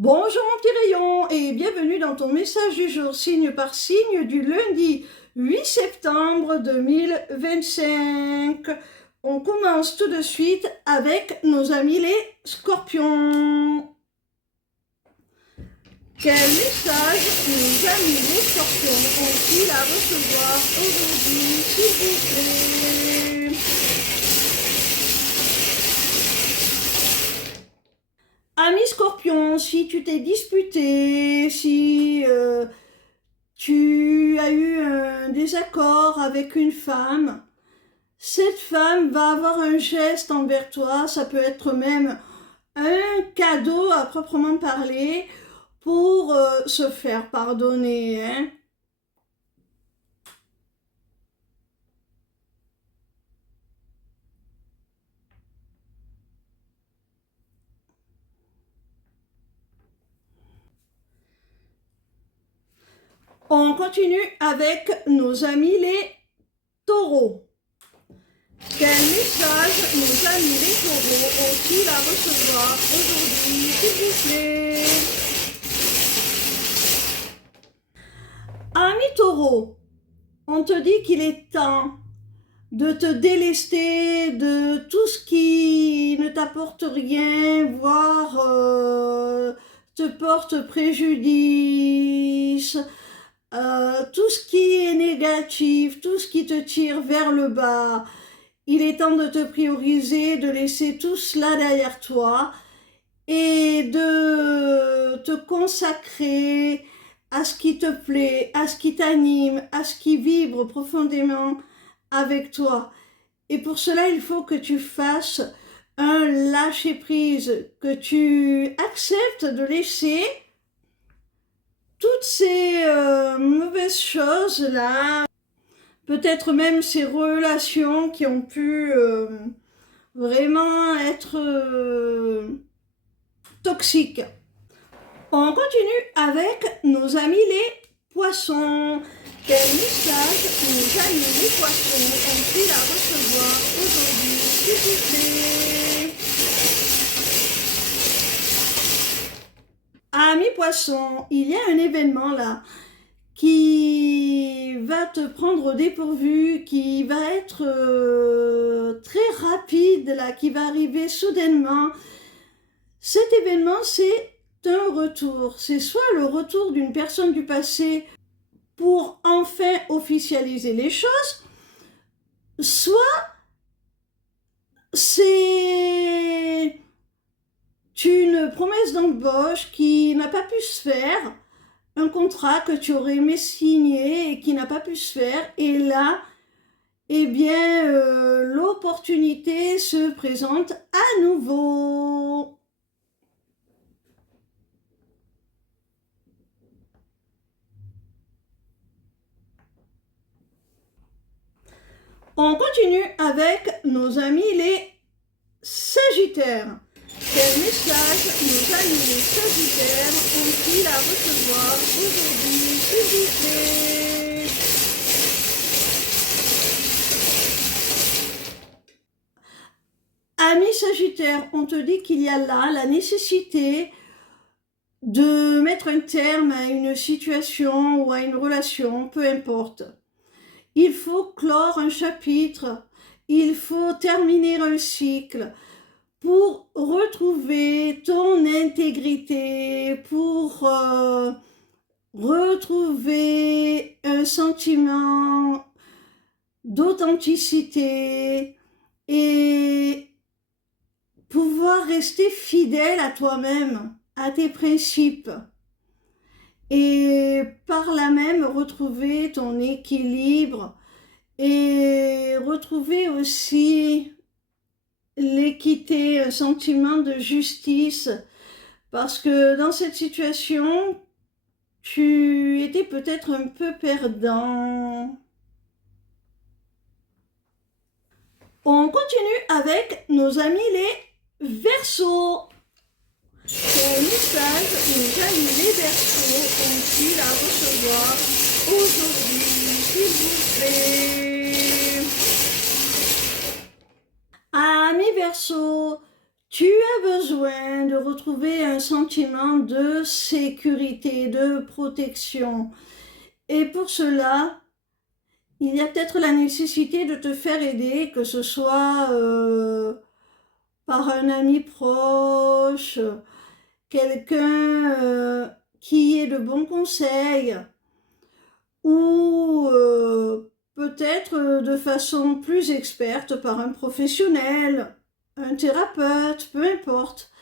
Bonjour mon petit rayon et bienvenue dans ton message du jour signe par signe du lundi 8 septembre 2025. On commence tout de suite avec nos amis les scorpions. Quel message nos amis les scorpions ont-ils à recevoir aujourd'hui, s'il vous plaît? Ami Scorpion, si tu t'es disputé, si tu as eu un désaccord avec une femme, cette femme va avoir un geste envers toi, ça peut être même un cadeau à proprement parler pour se faire pardonner, hein. On continue avec nos amis les taureaux. Quel message nos amis les taureaux ont-ils à recevoir aujourd'hui, s'il vous plaît? Ami taureau, on te dit qu'il est temps de te délester de tout ce qui ne t'apporte rien, voire te porte préjudice, tout ce qui est négatif, tout ce qui te tire vers le bas. Il est temps de te prioriser, de laisser tout cela derrière toi et de te consacrer à ce qui te plaît, à ce qui t'anime, à ce qui vibre profondément avec toi. Et pour cela, il faut que tu fasses un lâcher-prise, que tu acceptes de laisser toutes ces mauvaises choses-là, peut-être même ces relations qui ont pu vraiment être toxiques. On continue avec nos amis les poissons. Quel message nos amis les poissons ont-ils à recevoir aujourd'hui, s'il vous plaît? Amis poissons, il y a un événement là qui va te prendre au dépourvu, qui va être très rapide là, qui va arriver soudainement. Cet événement, c'est un retour. C'est soit le retour d'une personne du passé pour enfin officialiser les choses, soit c'est une promesse d'embauche qui n'a pas pu se faire, un contrat que tu aurais aimé signer et qui n'a pas pu se faire, et là, eh bien, l'opportunité se présente à nouveau. On continue avec nos amis les Sagittaires. Quel message nos amis les Sagittaires ont-ils à recevoir aujourd'hui, s'il vous plaît? Amis Sagittaires, on te dit qu'il y a là la nécessité de mettre un terme à une situation ou à une relation, peu importe. Il faut clore un chapitre, il faut terminer un cycle pour retrouver ton intégrité, pour retrouver un sentiment d'authenticité et pouvoir rester fidèle à toi-même, à tes principes. Et par là même retrouver ton équilibre et retrouver aussi l'équité, un sentiment de justice, parce que dans cette situation, tu étais peut-être un peu perdant. On continue avec nos amis les Verseaux. Quel message nos amis les Verseaux ont-ils à recevoir aujourd'hui, s'il vous plaît? Amis Verseaux, Tu as besoin de retrouver un sentiment de sécurité, de protection. Et pour cela, il y a peut-être la nécessité de te faire aider, que ce soit par un ami proche, quelqu'un qui ait de bons conseils, ou peut-être de façon plus experte par un professionnel, un thérapeute, peu importe.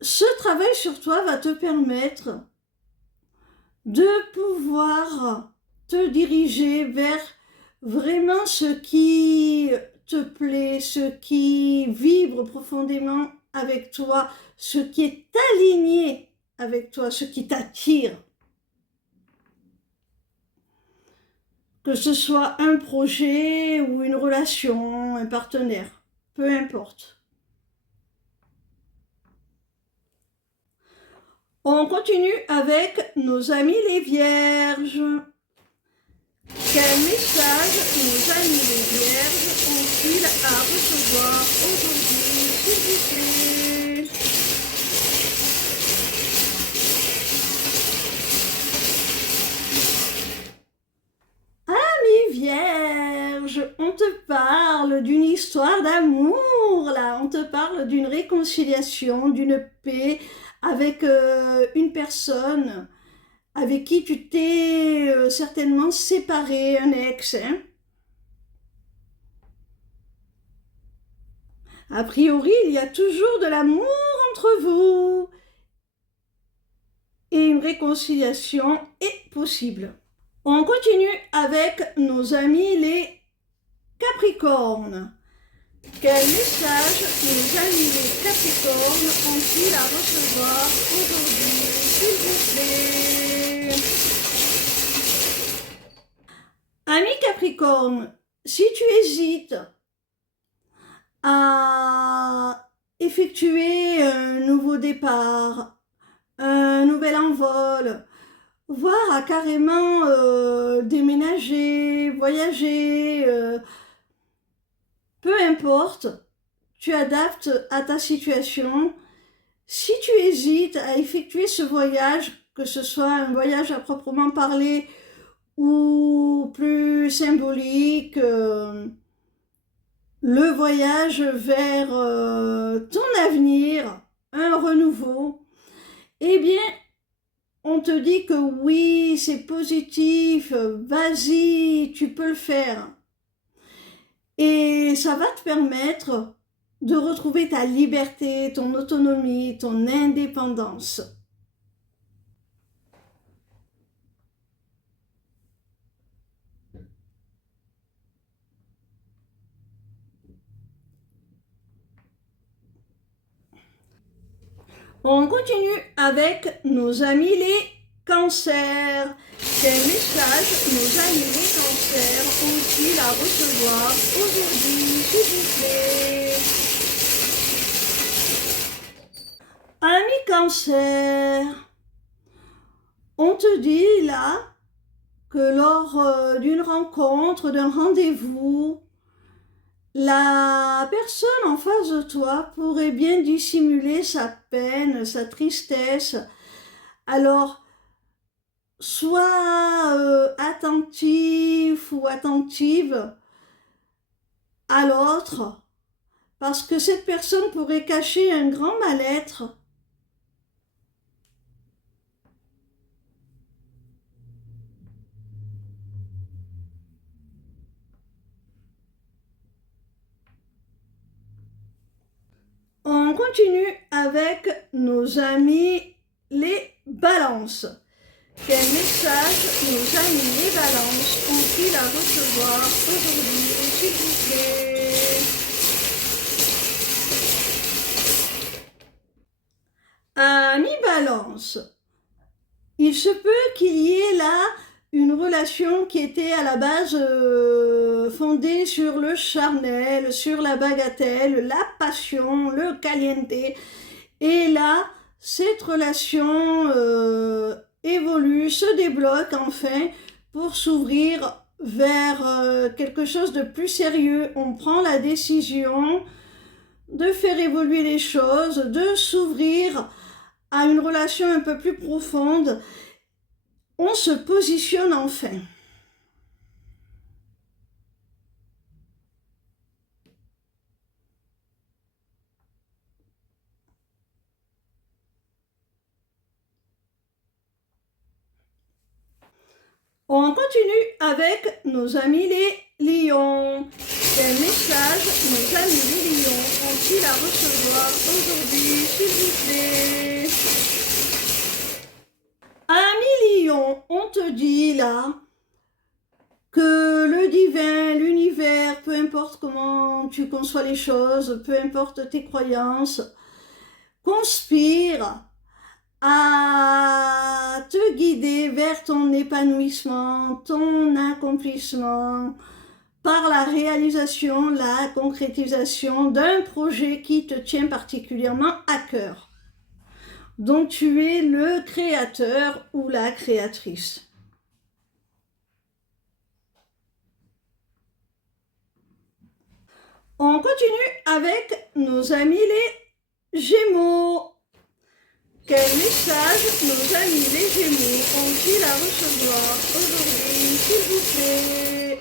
Ce travail sur toi va te permettre de pouvoir te diriger vers vraiment ce qui te plaît, ce qui vibre profondément avec toi, ce qui est aligné avec toi, ce qui t'attire. Que ce soit un projet ou une relation, un partenaire, peu importe. On continue avec nos amis les vierges. Quel message nos amis les vierges ont-ils à recevoir aujourd'hui, s'il vous plaît? Amis vierges, on te parle d'une histoire d'amour, là. On te parle d'une réconciliation, d'une paix avec une personne avec qui tu t'es certainement séparé, un ex. Hein. A priori, il y a toujours de l'amour entre vous. Et une réconciliation est possible. On continue avec nos amis les Capricornes. Quel message nos amis les Capricornes ont-ils à recevoir aujourd'hui, s'il vous plaît? Amis Capricorne, si tu hésites à effectuer un nouveau départ, un nouvel envol, voire à carrément déménager, voyager, peu importe, tu adaptes à ta situation. Si tu hésites à effectuer ce voyage, que ce soit un voyage à proprement parler ou plus symbolique, le voyage vers ton avenir, un renouveau, eh bien, on te dit que oui, c'est positif, vas-y, tu peux le faire. Et ça va te permettre de retrouver ta liberté, ton autonomie, ton indépendance. On continue avec nos amis les cancers. Quel message nos amis les cancers ont-ils à recevoir aujourd'hui, s'il vous plaît? Amis cancer, on te dit là que lors d'une rencontre, d'un rendez-vous, la personne en face de toi pourrait bien dissimuler sa peine, sa tristesse. Alors, sois attentif ou attentive à l'autre, parce que cette personne pourrait cacher un grand mal-être. On continue avec nos amis les balances. Quel message nos amis les balances ont-ils à recevoir aujourd'hui, s'il vous plaît? Amis balance, il se peut qu'il y ait là une relation qui était à la base fondée sur le charnel, sur la bagatelle, la passion, le caliente. Et là, cette relation évolue, se débloque enfin pour s'ouvrir vers quelque chose de plus sérieux. On prend la décision de faire évoluer les choses, de s'ouvrir à une relation un peu plus profonde. On se positionne enfin. On continue avec nos amis les lions. Quel message nos amis les lions ont-ils à recevoir aujourd'hui, s'il vous plaît? Amis lions, on te dit là que le divin, l'univers, peu importe comment tu conçois les choses, peu importe tes croyances, conspire à te guider vers ton épanouissement, ton accomplissement, par la réalisation, la concrétisation d'un projet qui te tient particulièrement à cœur, dont tu es le créateur ou la créatrice. On continue avec nos amis les Gémeaux. Quel message nos amis les Gémeaux ont-ils à recevoir aujourd'hui, s'il vous plaît?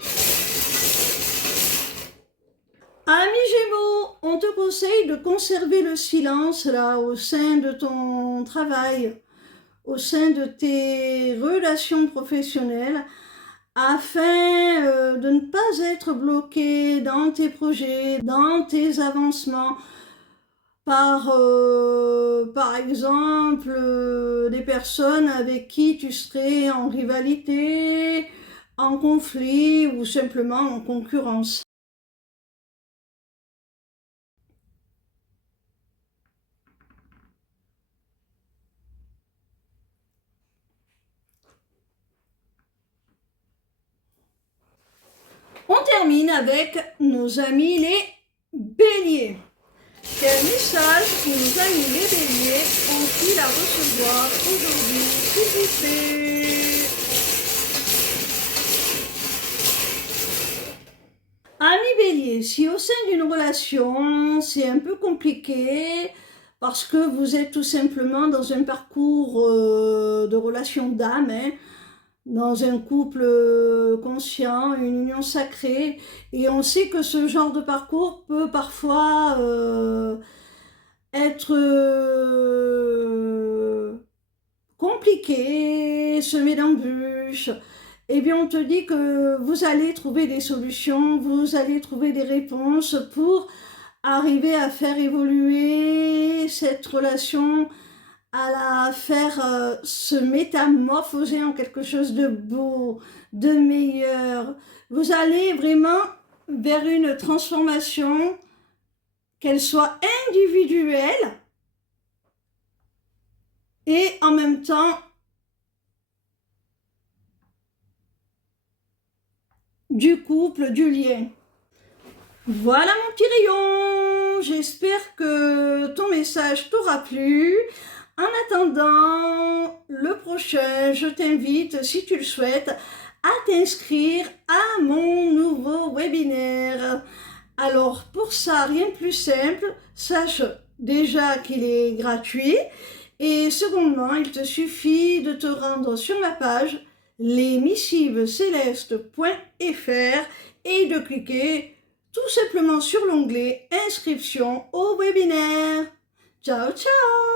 Amis Gémeaux, on te conseille de conserver le silence là au sein de ton travail, au sein de tes relations professionnelles, afin de ne pas être bloqué dans tes projets, dans tes avancements, par exemple des personnes avec qui tu serais en rivalité, en conflit ou simplement en concurrence. On termine avec nos amis les béliers. Quel message nos amis les béliers ont-ils à recevoir aujourd'hui, s'il vous plaît? Amis béliers, si au sein d'une relation c'est un peu compliqué parce que vous êtes tout simplement dans un parcours de relation d'âme, dans un couple conscient, une union sacrée, et on sait que ce genre de parcours peut parfois être compliqué, semé d'embûches. Eh bien, on te dit que vous allez trouver des solutions, vous allez trouver des réponses pour arriver à faire évoluer cette relation, à la faire se métamorphoser en quelque chose de beau, de meilleur. Vous allez vraiment vers une transformation, qu'elle soit individuelle et en même temps du couple, du lien. Voilà mon petit rayon, j'espère que ton message t'aura plu. En attendant le prochain, je t'invite, si tu le souhaites, à t'inscrire à mon nouveau webinaire. Alors pour ça, rien de plus simple, sache déjà qu'il est gratuit et secondement, il te suffit de te rendre sur ma page lesmissivescélestes.fr et de cliquer tout simplement sur l'onglet inscription au webinaire. Ciao ciao!